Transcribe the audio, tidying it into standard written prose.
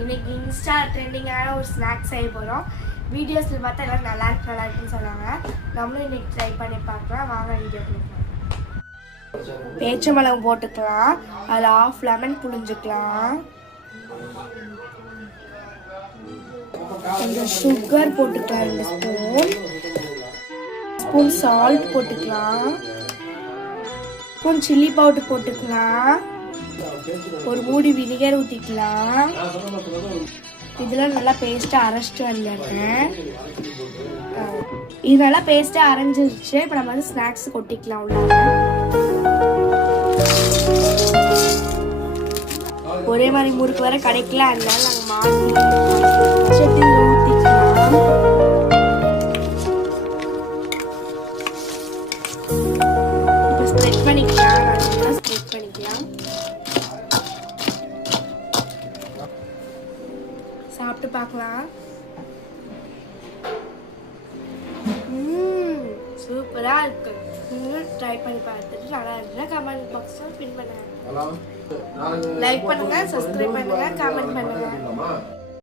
இன்னைக்கு இன்ஸ்டா ட்ரெண்டிங்கான ஒரு ஸ்நாக்ஸ் செய்ய போகிறோம். வீடியோஸில் பார்த்தா எல்லாம் நல்லா இருக்குன்னு சொன்னாங்க. நம்மளும் இன்னைக்கு ட்ரை பண்ணி பார்க்கலாம். வாங்க வீடியோ கொடுக்கலாம். பேச்சம்பழம் போட்டுக்கலாம். அதில் 1/2 லெமன் புழிஞ்சுக்கலாம். கொஞ்சம் சுகர் போட்டுக்கலாம். 2 ஸ்பூன் சால்ட் போட்டுக்கலாம். ஸ்பூன் சில்லி பவுடர் போட்டுக்கலாம். ஒரு மூடி வினிகர் ஊற்றிக்கலாம். இதெல்லாம் நல்லா பேஸ்ட்டாக அரைச்சிட்டு வந்துடுறேன். இது நல்லா பேஸ்ட்டாக அரைஞ்சிருச்சு. இப்போ நம்ம வந்து ஸ்நாக்ஸ் கொட்டிக்கலாம். உள்ள ஒரே மாதிரி முறுக்கு வர கிடைக்கல, அதனால நாங்கள் மாற்றி சட்டியில் ஊற்றிக்கலாம். இப்போ ஸ்ப்ரெட் பண்ணிக்கலாம். நல்லா ஸ்ப்ரெட் பண்ணிக்கலாம். சாப்பிட்டு பார்க்கலாம். சூப்பராக இருக்கு. ட்ரை பண்ணி பார்த்துட்டு நல்லா இருந்தா கமெண்ட் பாக்ஸில் பின் பண்ணுங்க. லைக் பண்ணுங்க, சப்ஸ்கிரைப் பண்ணுங்க, கமெண்ட் பண்ணுங்க.